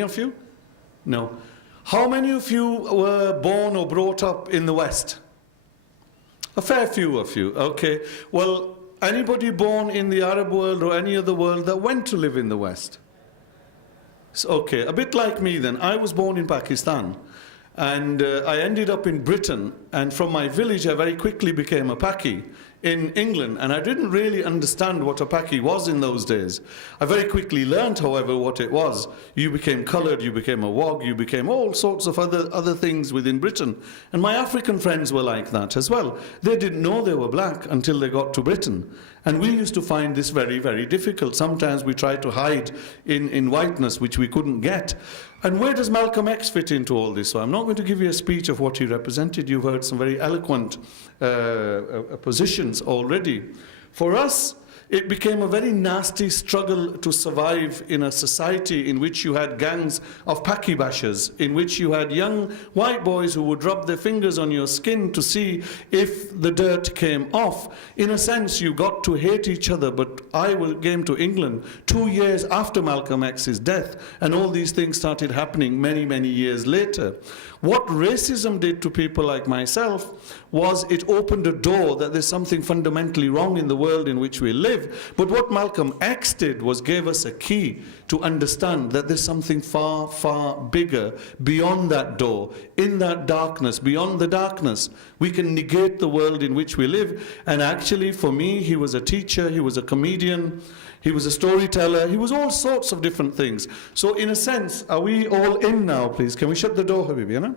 of you? No. How many of you were born or brought up in the West? A fair few of you, okay. Well, anybody born in the Arab world or any other world that went to live in the West? So, okay, a bit like me then. I was born in Pakistan, and I ended up in Britain, and from my village I very quickly became a Paki in England, and I didn't really understand what a Paki was in those days. I very quickly learned, however, what it was. You became coloured, you became a wog, you became all sorts of other things within Britain. And my African friends were like that as well. They didn't know they were black until they got to Britain. And we used to find this very, very difficult. Sometimes we tried to hide in whiteness, which we couldn't get. And where does Malcolm X fit into all this? So I'm not going to give you a speech of what he represented. You've heard some very eloquent positions already. For us, it became a very nasty struggle to survive in a society in which you had gangs of Paki bashers, in which you had young white boys who would rub their fingers on your skin to see if the dirt came off. In a sense, you got to hate each other, but I came to England 2 years after Malcolm X's death, and all these things started happening many, many years later. What racism did to people like myself was it opened a door that there's something fundamentally wrong in the world in which we live. But what Malcolm X did was gave us a key to understand that there's something far, far bigger beyond that door, in that darkness, beyond the darkness. We can negate the world in which we live. And actually, for me, he was a teacher, he was a comedian, he was a storyteller, he was all sorts of different things. So in a sense, are we all in now, please? Can we shut the door, Habibi, you know?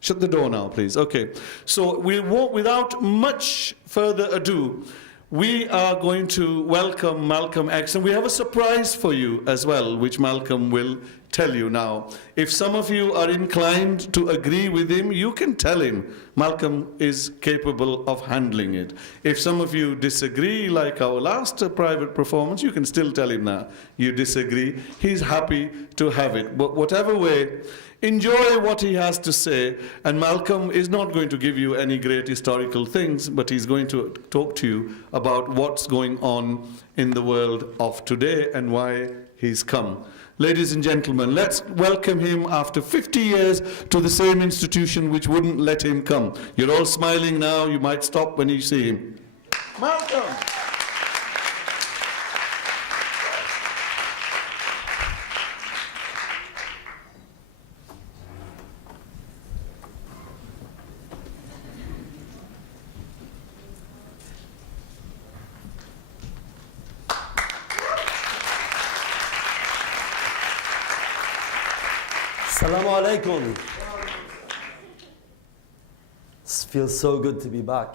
Shut the door now, please. Okay. So we'll walk without much further ado. We are going to welcome Malcolm X, and we have a surprise for you as well, which Malcolm will tell you now. If some of you are inclined to agree with him, you can tell him Malcolm is capable of handling it. If some of you disagree, like our last private performance, you can still tell him that you disagree. He's happy to have it. But whatever way, enjoy what he has to say, and Malcolm is not going to give you any great historical things, but he's going to talk to you about what's going on in the world of today and why he's come. Ladies and gentlemen, let's welcome him after 50 years to the same institution which wouldn't let him come. You're all smiling now, you might stop when you see him. Malcolm! Assalamu alaikum. It feels so good to be back.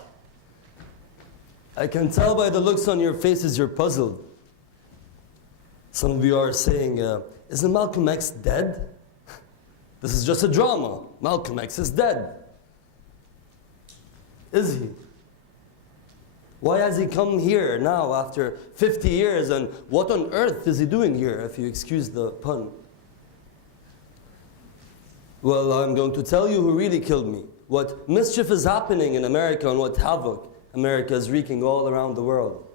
I can tell by the looks on your faces you're puzzled. Some of you are saying, isn't Malcolm X dead? This is just a drama. Malcolm X is dead. Is he? Why has he come here now after 50 years, and what on earth is he doing here, if you excuse the pun? Well, I'm going to tell you who really killed me, what mischief is happening in America, and what havoc America is wreaking all around the world.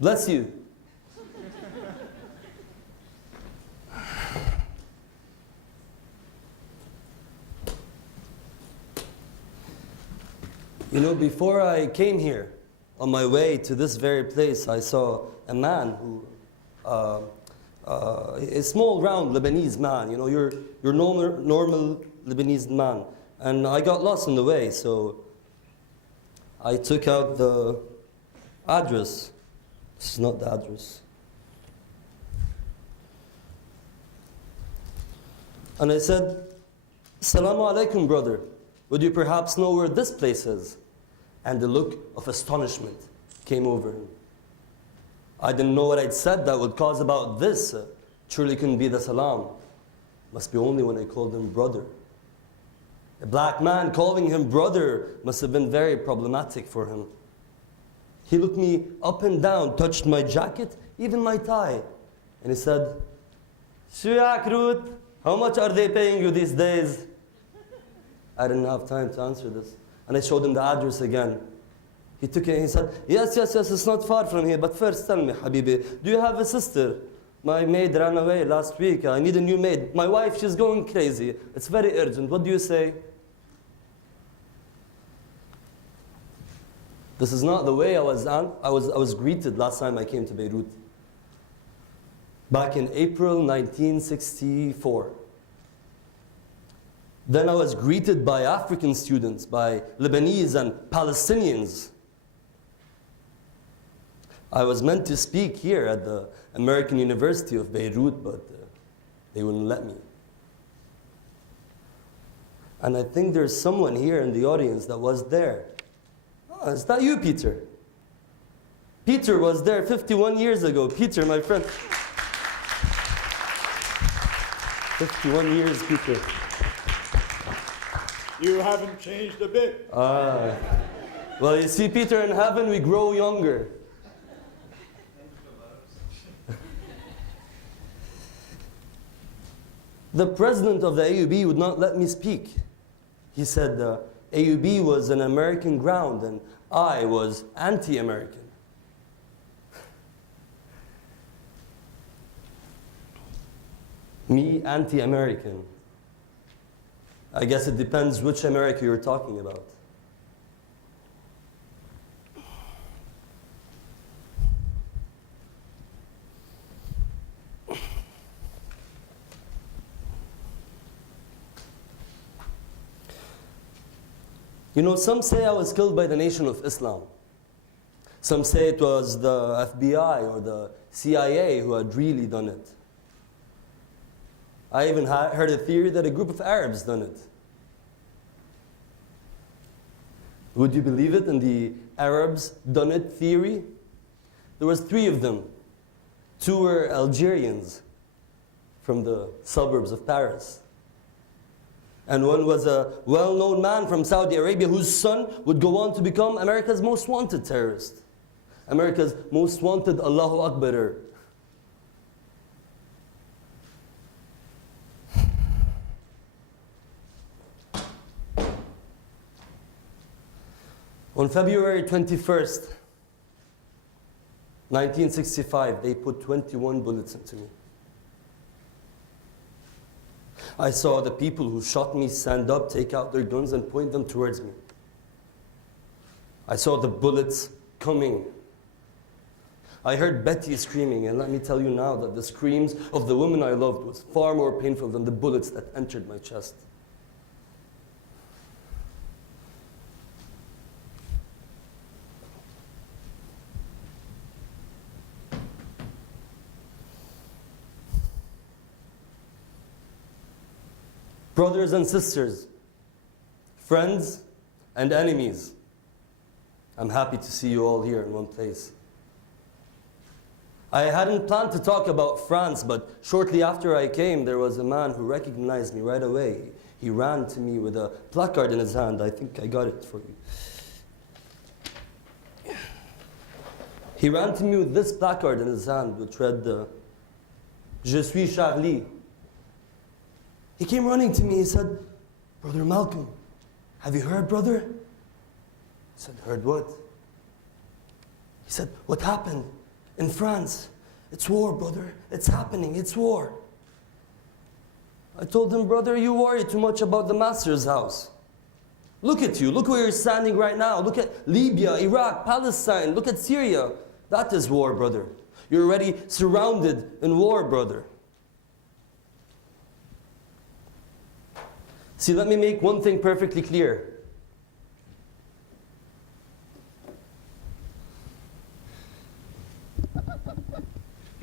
Bless you. You know, before I came here, on my way to this very place, I saw a man who a small, round Lebanese man, you know, your normal Lebanese man. And I got lost in the way, so I took out the address. This is not the address. And I said, "Assalamu alaikum, brother. Would you perhaps know where this place is?" And the look of astonishment came over him. I didn't know what I'd said that would cause about this. Surely couldn't be the salam. Must be only when I called him brother. A black man calling him brother must have been very problematic for him. He looked me up and down, touched my jacket, even my tie. And he said, "Shuyak Root, how much are they paying you these days?" I didn't have time to answer this. And I showed him the address again. He took it and he said, yes, yes, yes, it's not far from here. But first tell me, Habibi, do you have a sister? My maid ran away last week. I need a new maid. My wife, she's going crazy. It's very urgent. What do you say? This is not the way I was greeted last time I came to Beirut. Back in April 1964. Then I was greeted by African students, by Lebanese and Palestinians. I was meant to speak here at the American University of Beirut, but they wouldn't let me. And I think there's someone here in the audience that was there. Oh, is that you, Peter? Peter was there 51 years ago. Peter, my friend. 51 years, Peter. You haven't changed a bit. Well, you see, Peter, in heaven we grow younger. The president of the AUB would not let me speak. He said AUB was an American ground and I was anti-American. Me, anti-American. I guess it depends which America you're talking about. You know, some say I was killed by the Nation of Islam. Some say it was the FBI or the CIA who had really done it. I even heard a theory that a group of Arabs done it. Would you believe it, in the Arabs done it theory? There was 3 of them. 2 were Algerians from the suburbs of Paris. And one was a well-known man from Saudi Arabia whose son would go on to become America's most wanted terrorist. America's most wanted Allahu Akbar. On February 21st, 1965, they put 21 bullets into me. I saw the people who shot me stand up, take out their guns, and point them towards me. I saw the bullets coming. I heard Betty screaming, and let me tell you now that the screams of the woman I loved was far more painful than the bullets that entered my chest. Brothers and sisters, friends and enemies, I'm happy to see you all here in one place. I hadn't planned to talk about France, but shortly after I came, there was a man who recognized me right away. He ran to me with a placard in his hand. I think I got it for you. He ran to me with this placard in his hand, which read, Je suis Charlie. He came running to me, he said, Brother Malcolm, have you heard, brother? I said, heard what? He said, what happened in France? It's war, brother. It's happening, it's war. I told him, brother, you worry too much about the master's house. Look at you, look where you're standing right now. Look at Libya, Iraq, Palestine, look at Syria. That is war, brother. You're already surrounded in war, brother. See, let me make one thing perfectly clear.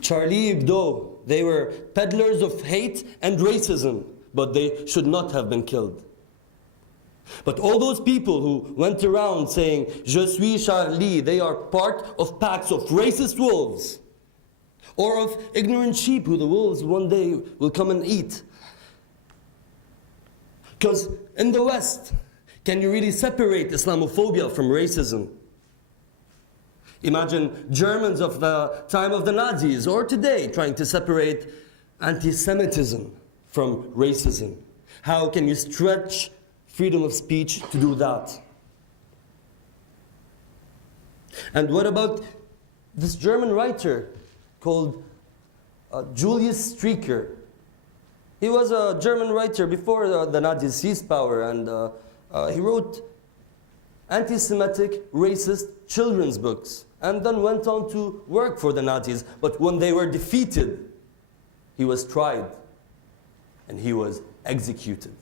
Charlie Hebdo, they were peddlers of hate and racism, but they should not have been killed. But all those people who went around saying, Je suis Charlie, they are part of packs of racist wolves, or of ignorant sheep who the wolves one day will come and eat. Because in the West, can you really separate Islamophobia from racism? Imagine Germans of the time of the Nazis, or today, trying to separate anti-Semitism from racism. How can you stretch freedom of speech to do that? And what about this German writer called Julius Streicher? He was a German writer before the Nazis seized power, and he wrote anti-Semitic, racist children's books, and then went on to work for the Nazis. But when they were defeated, he was tried and he was executed.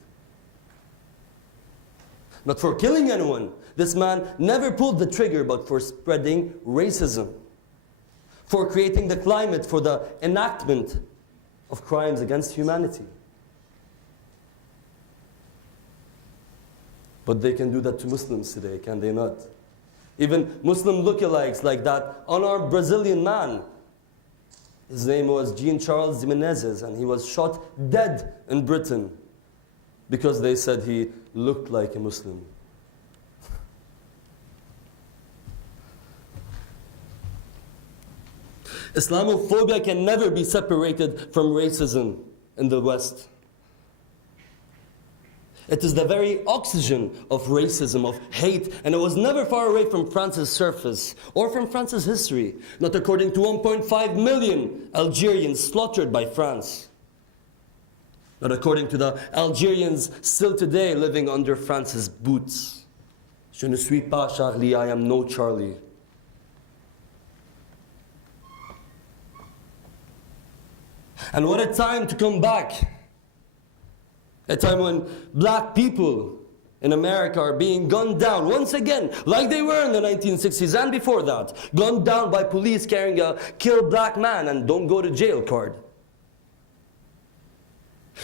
Not for killing anyone. This man never pulled the trigger, but for spreading racism, for creating the climate for the enactment of crimes against humanity. But they can do that to Muslims today, can they not? Even Muslim lookalikes like that unarmed Brazilian man. His name was Jean-Charles Menezes, and he was shot dead in Britain because they said he looked like a Muslim. Islamophobia can never be separated from racism in the West. It is the very oxygen of racism, of hate, and it was never far away from France's surface or from France's history, not according to 1.5 million Algerians slaughtered by France. Not according to the Algerians still today living under France's boots. Je ne suis pas Charlie, I am no Charlie. And what a time to come back. A time when black people in America are being gunned down once again, like they were in the 1960s and before that. Gunned down by police carrying a kill black man and don't go to jail card.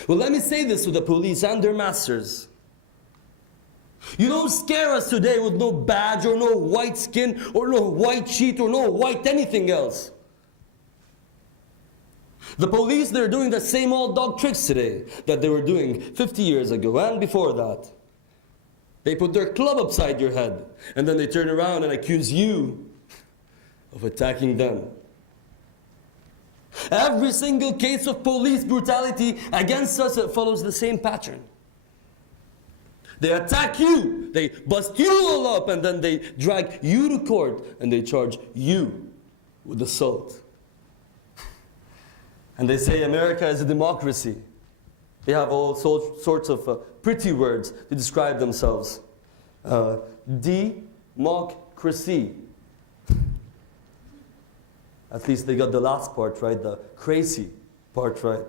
Well, let me say this to the police and their masters. You don't scare us today with no badge or no white skin or no white sheet or no white anything else. The police, they're doing the same old dog tricks today that they were doing 50 years ago and before that. They put their club upside your head and then they turn around and accuse you of attacking them. Every single case of police brutality against us, it follows the same pattern. They attack you, they bust you all up, and then they drag you to court and they charge you with assault. And they say America is a democracy. They have all sorts of pretty words to describe themselves. Democracy. At least they got the last part right, the crazy part right.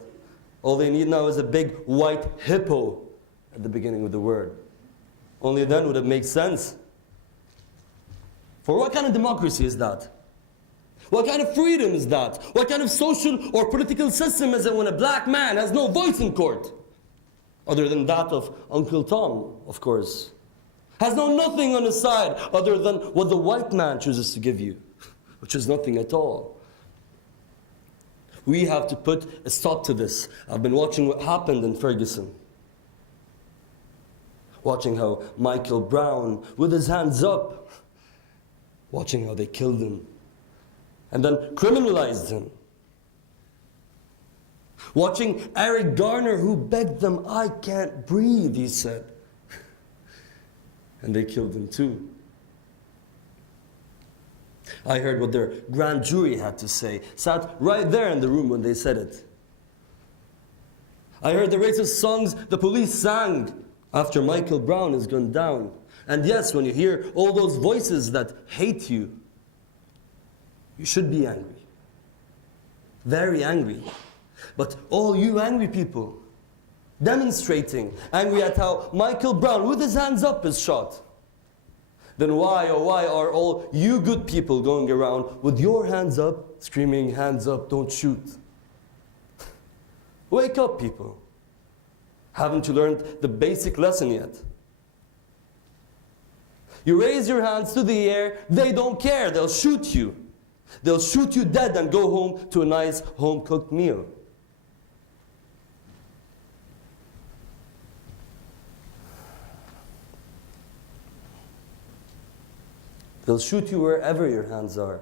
All they need now is a big white hippo at the beginning of the word. Only then would it make sense. For what kind of democracy is that? What kind of freedom is that? What kind of social or political system is it when a black man has no voice in court? Other than that of Uncle Tom, of course. Has no nothing on his side other than what the white man chooses to give you, which is nothing at all. We have to put a stop to this. I've been watching what happened in Ferguson. Watching how Michael Brown, with his hands up, watching how they killed him. And then criminalized him. Watching Eric Garner, who begged them, I can't breathe, he said. And they killed him too. I heard what their grand jury had to say. Sat right there in the room when they said it. I heard the racist songs the police sang after Michael Brown is gunned down. And yes, when you hear all those voices that hate you, you should be angry. Very angry. But all you angry people, demonstrating, angry at how Michael Brown, with his hands up, is shot, then why, oh why are all you good people going around with your hands up, screaming, hands up, don't shoot? Wake up, people. Haven't you learned the basic lesson yet? You raise your hands to the air, they don't care, they'll shoot you. They'll shoot you dead and go home to a nice home-cooked meal. They'll shoot you wherever your hands are.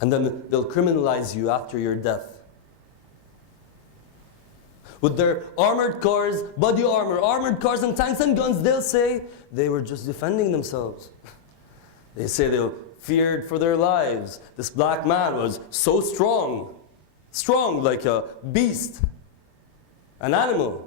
And then they'll criminalize you after your death. with their armored cars, body armor, armored cars and tanks and guns, they'll say they were just defending themselves. They say they feared for their lives. This black man was so strong, strong like a beast, an animal.